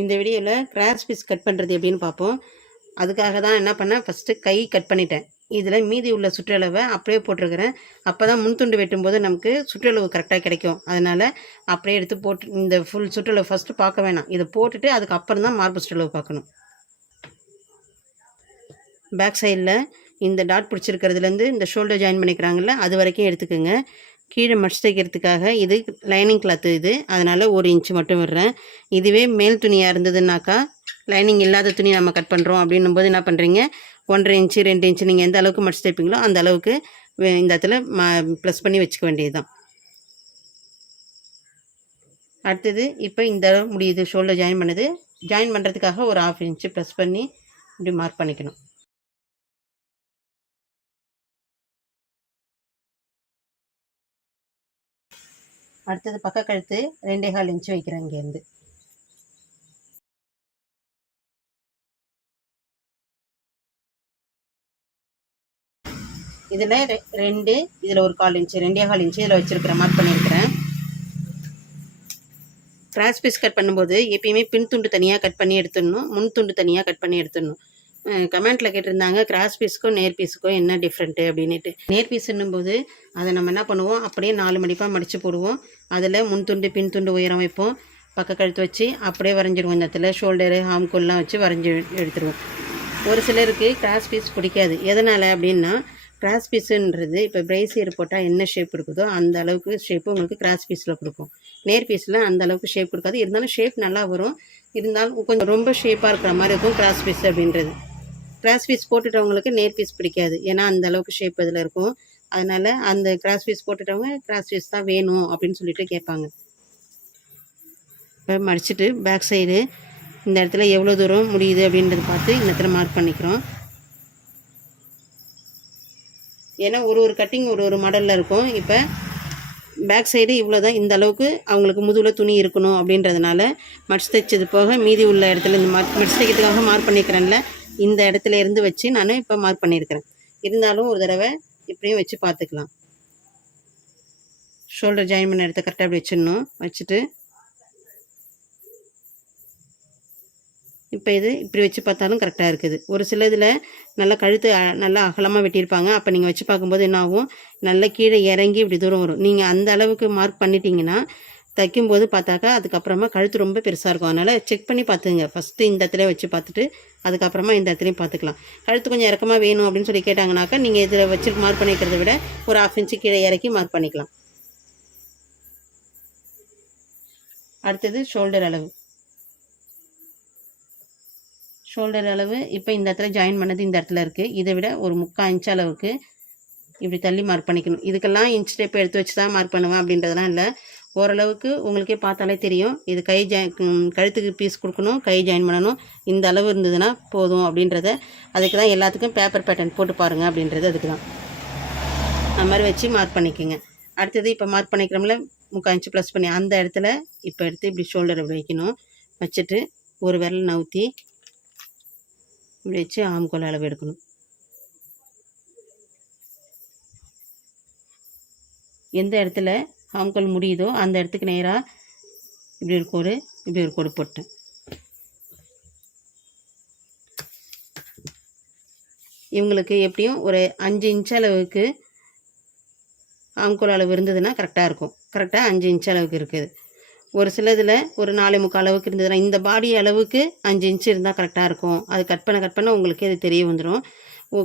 இந்த வீடியோவில் cross piece cut பண்ணுறது எப்படின்னு பார்ப்போம் அதுக்காக தான் என்ன பண்ணேன்? ஃபஸ்ட்டு கை கட் பண்ணிட்டேன். இதில் மீதி உள்ள சுற்றளவை அப்படியே போட்டிருக்கிறேன். அப்போ தான் முன்துண்டு வெட்டும்போது நமக்கு சுற்றளவு கரெக்டாக கிடைக்கும். அதனால் அப்படியே எடுத்து போட்டு இந்த ஃபுல் சுற்றளவு ஃபஸ்ட்டு பார்க்க வேணாம். இதை போட்டுட்டு அதுக்கப்புறம் தான் மார்பு சுற்றளவு பார்க்கணும். பேக் சைடில் இந்த டாட் பிடிச்சிருக்கிறதுலேருந்து இந்த ஷோல்டர் ஜாயின் பண்ணிக்கிறாங்கல்ல அது வரைக்கும் எடுத்துக்கோங்க. கீழே மடிச்சு தைக்கிறதுக்காக இது லைனிங் கிளாத்து இது. அதனால் ஒரு இன்ச்சு மட்டும் விடுறேன். இதுவே மேல் துணியாக இருந்ததுனாக்கா லைனிங் இல்லாத துணி நம்ம கட் பண்ணுறோம் அப்படின்னும் போது என்ன பண்ணுறீங்க ஒன்றரை இன்ச்சு ரெண்டு இன்ச்சு நீங்கள் எந்த அளவுக்கு மடிச்சு தைப்பீங்களோ அந்த அளவுக்கு வே- இந்த இடத்துல ம ப்ளஸ் பண்ணி வச்சுக்க வேண்டியது தான் அடுத்தது இப்போ இந்த முடியுது ஷோல்டர் ஜாயின் பண்ணது. ஜாயின் பண்ணுறதுக்காக ஒரு ஆஃப் இன்ச்சு ப்ளஸ் பண்ணி இப்படி மார்க் பண்ணிக்கணும். அடுத்தது பக்க கழுத்து ரெண்டே கால் இன்ச்சு வைக்கிறேன் இங்கேருந்து. இதில் ரெண்டு இதில் ஒரு கால் இன்ச்சு ரெண்டே கால் இன்ச்சு இதில் வச்சுருக்கிறேன் மார்க் பண்ணியிருக்கிறேன். கிராஸ் பீஸ் கட் பண்ணும்போது எப்பயுமே பின் துண்டு தனியாக கட் பண்ணி எடுத்துடணும் முன் துண்டு தனியாக கட் பண்ணி எடுத்துடணும். கமெண்ட்டில் கேட்டிருந்தாங்க கிராஸ் பீஸுக்கும் நேர் பீஸுக்கும் என்ன டிஃப்ரெண்ட்டு அப்படின்ட்டு நேர் பீஸுன்னும் போது அதை நம்ம என்ன பண்ணுவோம் அப்படியே நாலு மடிப்பாக மடித்து போடுவோம். அதில் முன் துண்டு பின் துண்டு உயரம் வைப்போம். பக்க கழுத்து வச்சு அப்படியே வரைஞ்சிடுவோம். இந்த இடத்துல ஷோல்டரு ஹாம்கோல்லாம் வச்சு வரைஞ்சி எடுத்துருவோம். ஒரு சிலருக்கு கிராஸ் பீஸ் பிடிக்காது. எதனால் அப்படின்னா கிராஸ் பீஸுன்றது இப்போ பிரைசியர் போட்டால் என்ன ஷேப் இருக்குதோ அந்த அளவுக்கு ஷேப்பு உங்களுக்கு கிராஸ் பீஸில் கொடுக்கும். நேர் பீஸில் அந்த அளவுக்கு ஷேப் கொடுக்காது. இருந்தாலும் ஷேப் நல்லா வரும். இருந்தாலும் கொஞ்சம் ரொம்ப ஷேப்பாக இருக்கிற மாதிரி இருக்கும் கிராஸ் பீஸ் அப்படின்றது. கிராஸ் பீஸ் போட்டுட்டவங்களுக்கு நேர் பீஸ் பிடிக்காது. ஏன்னா அந்த அளவுக்கு ஷேப் இதில் இருக்கும். அதனால் அந்த கிராஸ் பீஸ் போட்டுட்டவங்க கிராஸ் பீஸ் தான் வேணும் அப்படின்னு சொல்லிட்டு கேட்பாங்க. இப்போ மடிச்சுட்டு பேக் சைடு இந்த இடத்துல எவ்வளோ தூரம் முடியுது அப்படின்றத பார்த்து இந்த இடத்துல மார்க் பண்ணிக்கிறோம். ஏன்னா ஒரு ஒரு கட்டிங் ஒரு ஒரு மாடலில் இருக்கும். இப்போ பேக் சைடு இவ்வளோ தான் இந்த அளவுக்கு அவங்களுக்கு முதுகில் துணி இருக்கணும் அப்படின்றதுனால மடிச்சு தைச்சது போக மீதி உள்ள இடத்துல இந்த மடிச்சு தைக்கிறதுக்காக மார்க் பண்ணிக்கிறேன்ல இந்த இடத்துல இருந்து வச்சு நான் இப்போ மார்க் பண்ணியிருக்கிறேன். இருந்தாலும் ஒரு தடவை இப்படியும் வச்சு பார்த்துக்கலாம். ஷோல்டர் ஜாயின் பண்ண இடத்த கரெக்டாக அப்படி வச்சிடணும். வச்சுட்டு இப்போ இது இப்படி வச்சு பார்த்தாலும் கரெக்டாக இருக்குது. ஒரு சில இதில் நல்லா கழுத்து அ- நல்லா அகலமாக வெட்டியிருப்பாங்க. அப்போ நீங்கள் வச்சு பார்க்கும்போது என்ன ஆகும்? நல்லா கீழே இறங்கி இப்படி தூரம் வரும். நீங்கள் அந்த அளவுக்கு மார்க் பண்ணிட்டீங்கன்னா தைக்கும்போது பார்த்தாக்கா அதுக்கப்புறமா கழுத்து ரொம்ப பெருசாக இருக்கும். அதனால் செக் பண்ணி பார்த்துங்க. ஃபஸ்ட்டு இந்த இடத்துல வச்சு பார்த்துட்டு அதுக்கப்புறமா இந்த இடத்துலையும் பார்த்துக்கலாம் கழுத்து கொஞ்சம் இறக்கமாக வேணும் அப்படின்னு சொல்லி கேட்டாங்கனாக்கா நீங்கள் இதில் வச்சு மார்க் பண்ணிக்கிறத விட ஒரு ஆஃப் இன்ச்சு கீழே இறக்கி மார்க் பண்ணிக்கலாம். அடுத்தது ஷோல்டர் அளவு. ஷோல்டர் அளவு இப்போ இந்த இடத்துல ஜாயின் பண்ணது இந்த இடத்துல இருக்குது இதை விட ஒரு முக்கால் இன்ச் அளவுக்கு இப்படி தள்ளி மார்க் பண்ணிக்கணும். இதுக்கெல்லாம் இன்ச் டேப் எடுத்து வச்சு தான் மார்க் பண்ணுவேன் அப்படின்றதெல்லாம் இல்லை. ஓரளவுக்கு உங்களுக்கே பார்த்தாலே தெரியும். இது கை ஜாயின் கழுத்துக்கு பீஸ் கொடுக்கணும் கை ஜாயின் பண்ணணும். இந்த அளவு இருந்ததுன்னா போதும் அப்படின்றத. அதுக்கு தான் எல்லாத்துக்கும் பேப்பர் பேட்டர்ன் போட்டு பாருங்கள் அப்படின்றது அதுக்கு தான். அந்த மாதிரி வச்சு மார்க் பண்ணிக்கோங்க. அடுத்தது இப்போ மார்க் பண்ணிக்கிறோம்ல முக்கால் இன்ச்சு ப்ளஸ் பண்ணி அந்த இடத்துல இப்போ எடுத்து இப்படி ஷோல்டர் இப்படி வைக்கணும். வச்சுட்டு ஒரு விரல் நவுத்தி இப்படி வச்சு ஆம்கோல் அளவு எடுக்கணும். எந்த இடத்துல ஆம்கோல் முடியுதோ அந்த இடத்துக்கு நேராக இப்படி ஒரு கோடு இப்படி ஒரு கோடு போட்டேன். இவங்களுக்கு எப்படியும் ஒரு அஞ்சு இன்ச் அளவுக்கு ஆம்கோல் அளவு இருந்ததுன்னா கரெக்டாக இருக்கும். கரெக்டாக அஞ்சு இன்ச் அளவுக்கு இருக்குது. ஒரு சிலதில் ஒரு நாலு முக்கால் அளவுக்கு இருந்ததுன்னா இந்த பாடி அளவுக்கு அஞ்சு இன்ச்சு இருந்தால் கரெக்டாக இருக்கும். அது கட் பண்ண கட் பண்ண உங்களுக்கு அது தெரிய வந்துடும்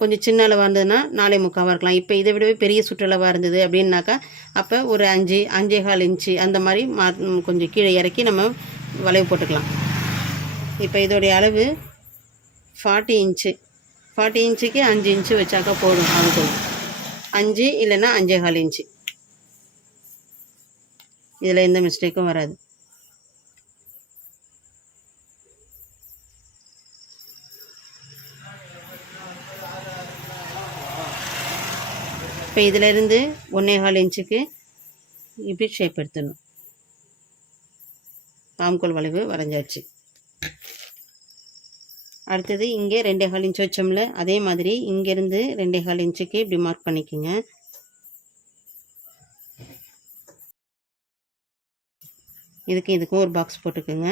கொஞ்சம் சின்ன அளவாக இருந்ததுன்னா நாலே முக்காவாக இருக்கலாம். இப்போ இதை விடவே பெரிய சுற்றளவாக இருந்தது அப்படின்னாக்கா அப்போ ஒரு அஞ்சு அஞ்சே கால் இன்ச்சு அந்த மாதிரி மா கொஞ்சம் கீழே இறக்கி நம்ம வளைவு போட்டுக்கலாம். இப்போ இதோடைய அளவு ஃபார்ட்டி இன்ச்சு. ஃபார்ட்டி இன்ச்சுக்கு அஞ்சு இன்ச்சு வச்சாக்கா போதும் அதுக்கு அஞ்சு இல்லைன்னா அஞ்சே கால் இன்ச்சு. இதில் எந்த மிஸ்டேக்கும் வராது. இப்போ இதிலிருந்து ஒன்றே கால் இன்ச்சுக்கு இப்படி ஷேப் எடுத்துடணும். ஆம்கோல் வளைவு வரைஞ்சாச்சு. அடுத்தது இங்கே ரெண்டே கால் இன்ச் வச்சோம்ல அதே மாதிரி இங்கேருந்து ரெண்டே கால் இன்ச்சுக்கு இப்படி மார்க் பண்ணிக்கோங்க. இதுக்கு இதுக்கும் ஒரு பாக்ஸ் போட்டுக்கோங்க.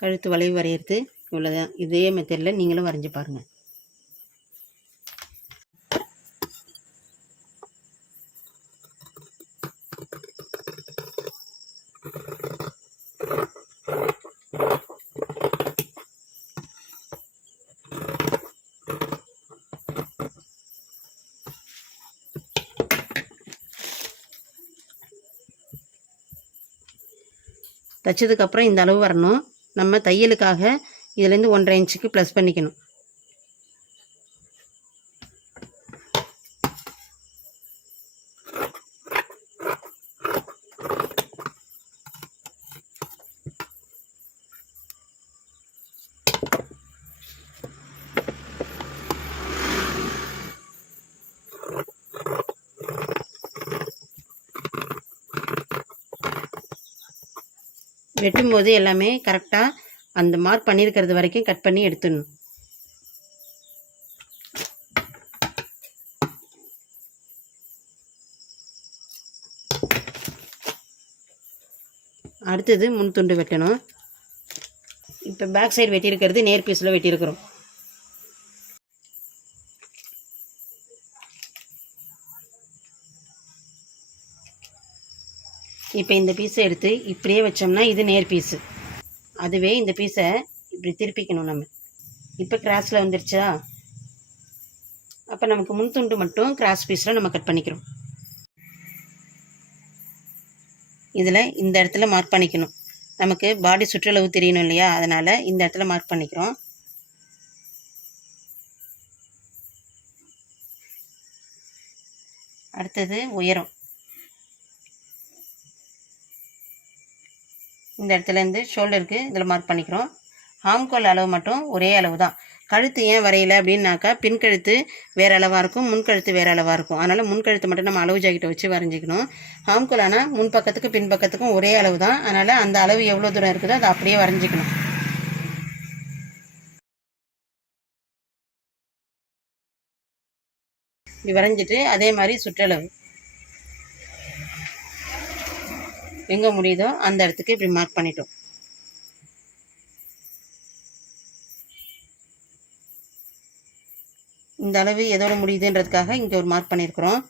கழுத்து வளைவு வரைகிறது இவ்வளோதான் இதே மெத்தடில் நீங்களும் வரைஞ்சி பாருங்கள் தைச்சதுக்கப்புறம் இந்த அளவு வரணும். நம்ம தையலுக்காக இதுலேருந்து ஒன்றரை இன்ச்சுக்கு ப்ளஸ் பண்ணிக்கணும். வெட்டும்போது எல்லாமே கரெக்டாக அந்த மார்க் பண்ணியிருக்கிறது வரைக்கும் கட் பண்ணி எடுத்துடணும். அடுத்தது முன் துண்டு வெட்டணும். இப்போ பேக் சைடு வெட்டியிருக்கிறது நேர் பீஸில் வெட்டியிருக்கிறோம். இப்போ இந்த பீஸை எடுத்து இப்படியே வச்சோம்னா இது நேர் பீஸு அதுவே இந்த பீஸை இப்படி திருப்பிக்கணும் நம்ம. இப்போ கிராஸில் வந்துருச்சா? அப்போ நமக்கு முன் துண்டு மட்டும் கிராஸ் பீஸில் நம்ம கட் பண்ணிக்கிறோம். இதில் இந்த இடத்துல மார்க் பண்ணிக்கணும். நமக்கு பாடி சுற்றளவு தெரியணும் இல்லையா? அதனால் இந்த இடத்துல மார்க் பண்ணிக்கிறோம். அடுத்தது உயரம். இந்த இடத்துலேருந்து ஷோல்டருக்கு இதில் மார்க் பண்ணிக்கிறோம். ஹாம்கோல் அளவு மட்டும் ஒரே அளவு தான் கழுத்து ஏன் வரையலை அப்படின்னாக்கா பின் கழுத்து வேறு அளவாக இருக்கும் முன் கழுத்து வேறு அளவாக இருக்கும். அதனால் முன்கழுத்து மட்டும் நம்ம அளவு ஜாக்கெட்டை வச்சு வரைஞ்சிக்கணும். ஹாம்கோல் ஆனால் முன் பக்கத்துக்கும் பின் பக்கத்துக்கும் ஒரே அளவு தான் அதனால் அந்த அளவு எவ்வளோ தூரம் இருக்குதோ அதை அப்படியே வரைஞ்சிக்கணும். இப்படி வரைஞ்சிட்டு அதே மாதிரி சுற்றளவு. எங்கே முடியுதோ அந்த இடத்துக்கு இப்படி மார்க் பண்ணிட்டோம். இந்த அளவு எதோட முடியுதுன்றதுக்காக இங்கே ஒரு மார்க் பண்ணியிருக்கிறோம்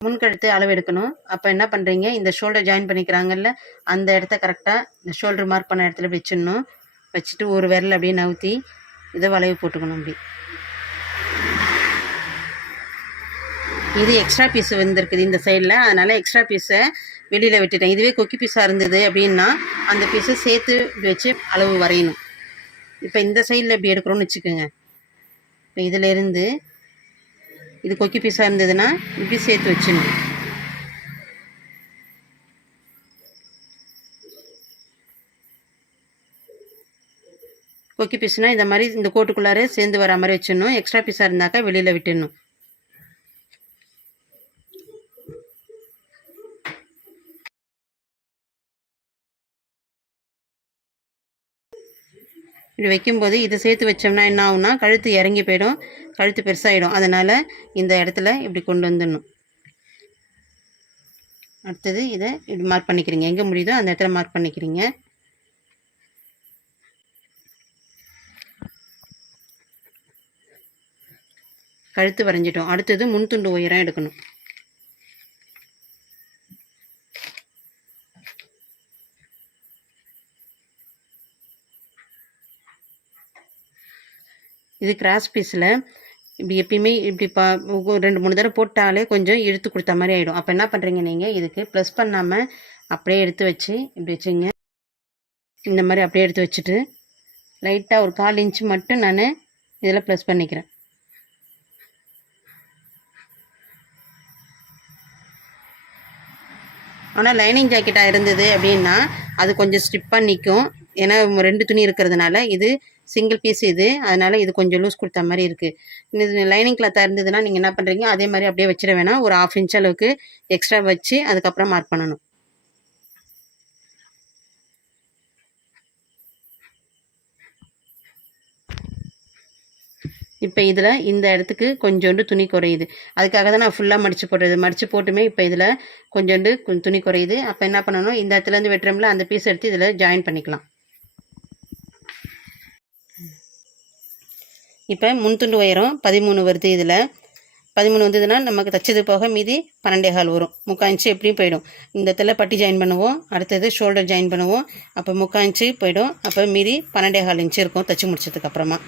முன்கழுத்து அளவு எடுக்கணும். அப்போ என்ன பண்ணுறீங்க இந்த ஷோல்டர் ஜாயின் பண்ணிக்கிறாங்கல்ல அந்த இடத்த கரெக்டாக இந்த ஷோல்டர் மார்க் பண்ண இடத்துல வச்சிடணும். வச்சுட்டு ஒரு விரல் அப்படியே நவுத்தி இதை வளைவு போட்டுக்கணும் அப்படி. இது எக்ஸ்ட்ரா பீஸ் வந்திருக்குது இந்த சைடில் அதனால் எக்ஸ்ட்ரா பீஸை வெளியில் விட்டுட்டேன். இதுவே கொக்கி பீஸாக இருந்தது அப்படின்னா அந்த பீஸை சேர்த்து இப்படி வச்சு அளவு வரையணும். இப்போ இந்த சைடில் இப்படி எடுக்கிறோன்னு வச்சுக்கோங்க. இப்போ இதிலேருந்து இது கொக்கி பீஸாக இருந்ததுன்னா இப்படி சேர்த்து வச்சிடணும். கொக்கி பீஸ்னால் இந்த மாதிரி இந்த கோட்டுக்குள்ளார சேர்ந்து வர மாதிரி வச்சிடணும். எக்ஸ்ட்ரா பீஸாக இருந்தாக்கா வெளியில் விட்டுடணும். இப்படி வைக்கும்போது இதை சேர்த்து வச்சோம்னா என்ன ஆகும்னா கழுத்து இறங்கி போயிடும். கழுத்து பெருசாகிடும் அதனால் இந்த இடத்துல இப்படி கொண்டு வந்துடணும். அடுத்தது இதை இப்படி மார்க் பண்ணிக்கிறீங்க. எங்கே முடியுதோ அந்த இடத்துல மார்க் பண்ணிக்கிறீங்க. கழுத்து வரைஞ்சிட்டோம். அடுத்தது முன் துண்டு உயரம் எடுக்கணும். இது கிராஸ் பீஸில் இப்படி எப்பயுமே இப்படி பா ரெண்டு மூணு தடவை போட்டாலே கொஞ்சம் இழுத்து கொடுத்த மாதிரி ஆகிடும் அப்போ என்ன பண்ணுறீங்க நீங்கள் இதுக்கு ப்ளஸ் பண்ணாமல் அப்படியே எடுத்து வச்சு இப்படி வச்சுங்க. இந்த மாதிரி அப்படியே எடுத்து வச்சுட்டு லைட்டாக ஒரு கால் இன்ச்சு மட்டும் நான் இதில் ப்ளஸ் பண்ணிக்கிறேன். ஆனால் லைனிங் ஜாக்கெட்டாக இருந்தது அப்படின்னா அது கொஞ்சம் ஸ்டிப்பாக நிற்கும் ஏன்னா ரெண்டு துணி இருக்கிறதுனால இது சிங்கிள் பீஸ் இது. அதனால் இது கொஞ்சம் லூஸ் கொடுத்த மாதிரி இருக்குது இது லைனிங் கிளாத்தாக இருந்ததுன்னா நீங்கள் என்ன பண்ணுறீங்க அதே மாதிரி அப்படியே வச்சிட வேணாம். ஒரு ஆஃப் இன்ச் அளவுக்கு எக்ஸ்ட்ரா வச்சு அதுக்கப்புறம் மார்க் பண்ணணும். இப்போ இதில் இந்த இடத்துக்கு கொஞ்சோண்டு துணி குறையுது. அதுக்காக தான் நான் ஃபுல்லாக மடித்து போடுறது. மடித்து போட்டுமே இப்போ இதில் கொஞ்சோண்டு துணி குறையுது. அப்போ என்ன பண்ணணும்? இந்த இடத்துலேருந்து வெட்டுறோம்ல அந்த பீஸ் எடுத்து இதில் ஜாயின் பண்ணிக்கலாம். இப்போ முன்துண்டு உயரம் பதிமூணு வருது இதில். பதிமூணு வந்ததுன்னா நமக்கு தைச்சது போக மீதி பன்னெண்டே கால் வரும். முக்கால் இன்ச்சு எப்படியும் போயிடும். இந்த இடத்துல பட்டி ஜாயின் பண்ணுவோம். அடுத்தது ஷோல்டர் ஜாயின் பண்ணுவோம். அப்போ முக்கால் இன்ச்சு போயிடும். அப்போ மீதி பன்னெண்டே கால் இன்ச்சு இருக்கும் தைச்சி முடிச்சதுக்கு அப்புறமா.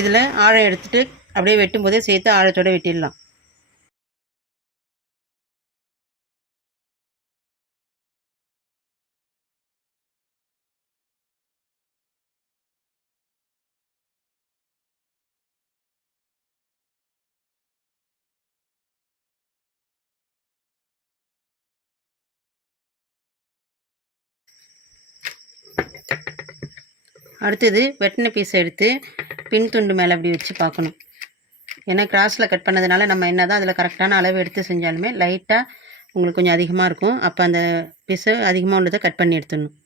இதில் ஆழம் எடுத்துட்டு அப்படியே வெட்டும் போதே சேர்த்து ஆழத்தோட வெட்டிடலாம். அடுத்தது வெட்டின பீஸை எடுத்து பின் துண்டு மேலே அப்படி வச்சு பார்க்கணும். ஏன்னா கிராஸில் கட் பண்ணதுனால நம்ம என்ன தான் அதில் கரெக்டான அளவு எடுத்து செஞ்சாலுமே லைட்டாக உங்களுக்கு கொஞ்சம் அதிகமாக இருக்கும். அப்போ அந்த பீஸை அதிகமாக உள்ளதை கட் பண்ணி எடுத்துடணும்.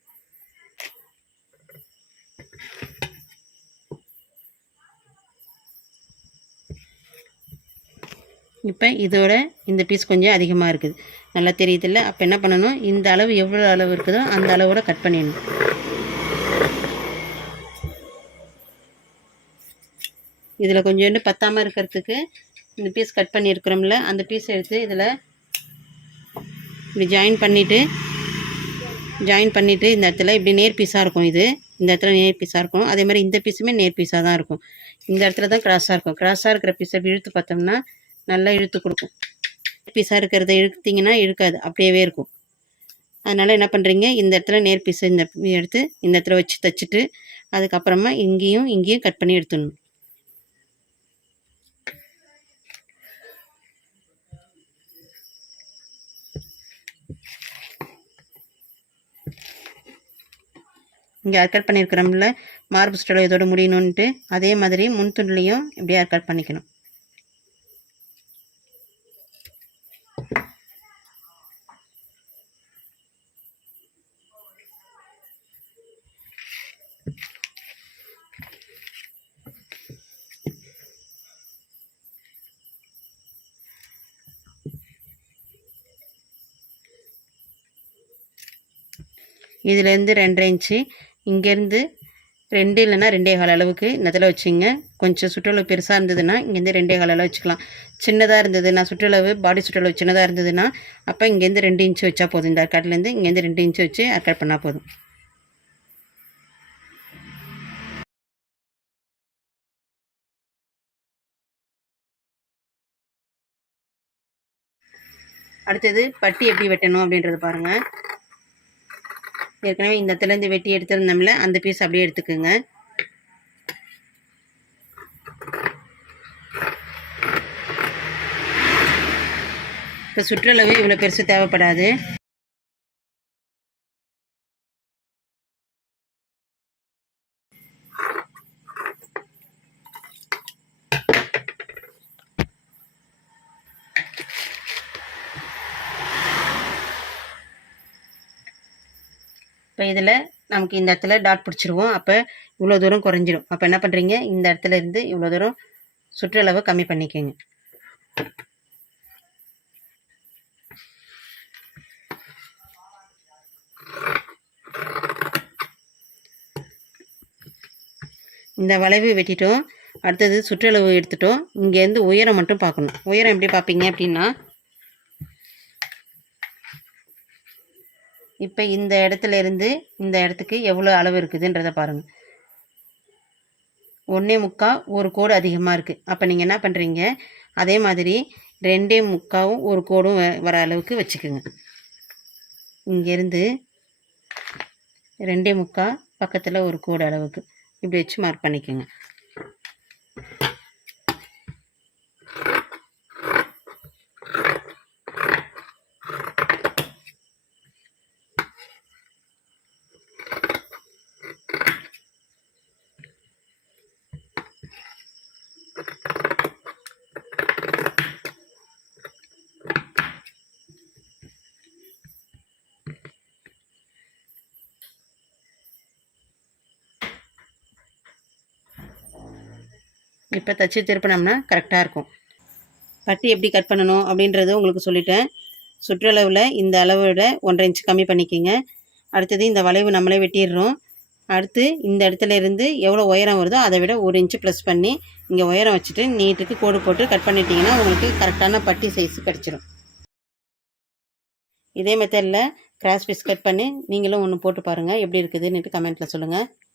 இப்போ இதோட இந்த பீஸ் கொஞ்சம் அதிகமாக இருக்குது. நல்லா தெரியுதில்ல? அப்போ என்ன பண்ணணும்? இந்த அளவு எவ்வளோ அளவு இருக்குதோ அந்த அளவோட கட் பண்ணிடணும். இதில் கொஞ்சோண்டு பத்தாமல் இருக்கிறதுக்கு இந்த பீஸ் கட் பண்ணியிருக்கிறோம்ல அந்த பீஸ் எடுத்து இதில் இப்படி ஜாயின் பண்ணிவிட்டு ஜாயின் பண்ணிவிட்டு இந்த இடத்துல இப்படி நேர் பீஸாக இருக்கும் இது. இந்த இடத்துல நேர் பீஸாக இருக்கும். அதே மாதிரி இந்த பீஸுமே நேர் பீஸாக தான் இருக்கும். இந்த இடத்துல தான் கிராஸாக இருக்கும். கிராஸாக இருக்கிற பீஸை இழுத்து பார்த்தோம்னா நல்லா இழுத்து கொடுக்கும். பீஸாக இருக்கிறத இழுத்திங்கன்னா இழுக்காது. அப்படியே இருக்கும். அதனால் என்ன பண்ணுறீங்க இந்த இடத்துல நேர் பீஸை இந்த எடுத்து இந்த இடத்துல வச்சு தைச்சிட்டு அதுக்கப்புறமா இங்கேயும் இங்கேயும் கட் பண்ணி எடுத்துடணும். இங்கே அர்கட் பண்ணியிருக்கிறோம்ல மார்பு ஸ்டோல இதோட முடியணுன்ட்டு அதே மாதிரி முன் துண்டுலையும் இப்படி அர்கட் பண்ணிக்கணும். இதுலேருந்து ரெண்டரை இன்ச்சு இங்கேருந்து ரெண்டு இல்லைன்னா ரெண்டே கால் அளவுக்கு இந்த இதில் வச்சுங்க. கொஞ்சம் சுற்றளவு பெருசாக இருந்ததுன்னா இங்கேருந்து ரெண்டே கால் அளவு வச்சுக்கலாம். சின்னதாக இருந்ததுன்னா சுற்றளவு பாடி சுற்றளவு சின்னதாக இருந்ததுன்னா அப்போ இங்கேருந்து ரெண்டு இன்ச்சு வச்சா போதும். இந்த அர்க்காட்லேருந்து இங்கேருந்து ரெண்டு இன்ச்சு வச்சு அர்க்காட் பண்ணால் போதும். அடுத்தது பட்டி எப்படி வெட்டணும் அப்படின்றத பாருங்கள் ஏற்கனவே இந்த இடத்துலேருந்து வெட்டி எடுத்திருந்தோம்ல அந்த பீஸ் அப்படியே எடுத்துக்கோங்க. இப்போ சுற்றளவு இவ்வளோ பெருசு தேவைப்படாது. இப்போ இதில் நமக்கு இந்த இடத்துல டாட் பிடிச்சிருவோம். அப்போ இவ்வளோ தூரம் குறைஞ்சிரும். அப்போ என்ன பண்ணுறீங்க இந்த இடத்துல இருந்து இவ்வளோ தூரம் சுற்றளவு கம்மி பண்ணிக்கோங்க. இந்த வளைவு வெட்டிட்டோம். அடுத்தது சுற்றளவு எடுத்துட்டோம். இங்கேருந்து உயரம் மட்டும் பார்க்கணும். உயரம் எப்படி பார்ப்பீங்க அப்படின்னா இப்போ இந்த இடத்துல இருந்து இந்த இடத்துக்கு எவ்வளோ அளவு இருக்குதுன்றதை பாருங்கள் ஒன்றே முக்கால் ஒரு கோடு அதிகமாக இருக்குது அப்போ நீங்கள் என்ன பண்ணுறீங்க அதே மாதிரி ரெண்டே முக்காவும் ஒரு கோடும் வ- வர அளவுக்கு வச்சுக்கோங்க. இங்கேருந்து ரெண்டே முக்கால் பக்கத்தில் ஒரு கோடு அளவுக்கு. இப்படி வச்சு மார்க் பண்ணிக்கோங்க. இப்போ தச்சு திருப்பினோம்னா கரெக்டாக இருக்கும். பட்டி எப்படி கட் பண்ணணும் அப்படின்றது உங்களுக்கு சொல்லிட்டேன். சுற்றளவில் இந்த அளவை விட ஒன்றரை இன்ச் கம்மி பண்ணிக்கோங்க. அடுத்தது இந்த வளைவு நம்மளே வெட்டிடுறோம். அடுத்து இந்த இடத்துல இருந்து எவ்வளோ உயரம் வருதோ அதை விட ஒரு இன்ச்சு ப்ளஸ் பண்ணி இங்கே உயரம் வச்சுட்டு நீட்டுக்கு கோடு போட்டு கட் பண்ணிட்டீங்கன்னா உங்களுக்கு கரெக்டான பட்டி சைஸ் கிடச்சிரும். இதே மெத்தடில் கிராஸ் பீஸ் கட் பண்ணி நீங்களும் ஒன்று போட்டு பாருங்கள் எப்படி இருக்குதுன்னுட்டு கமெண்ட்டில் சொல்லுங்கள்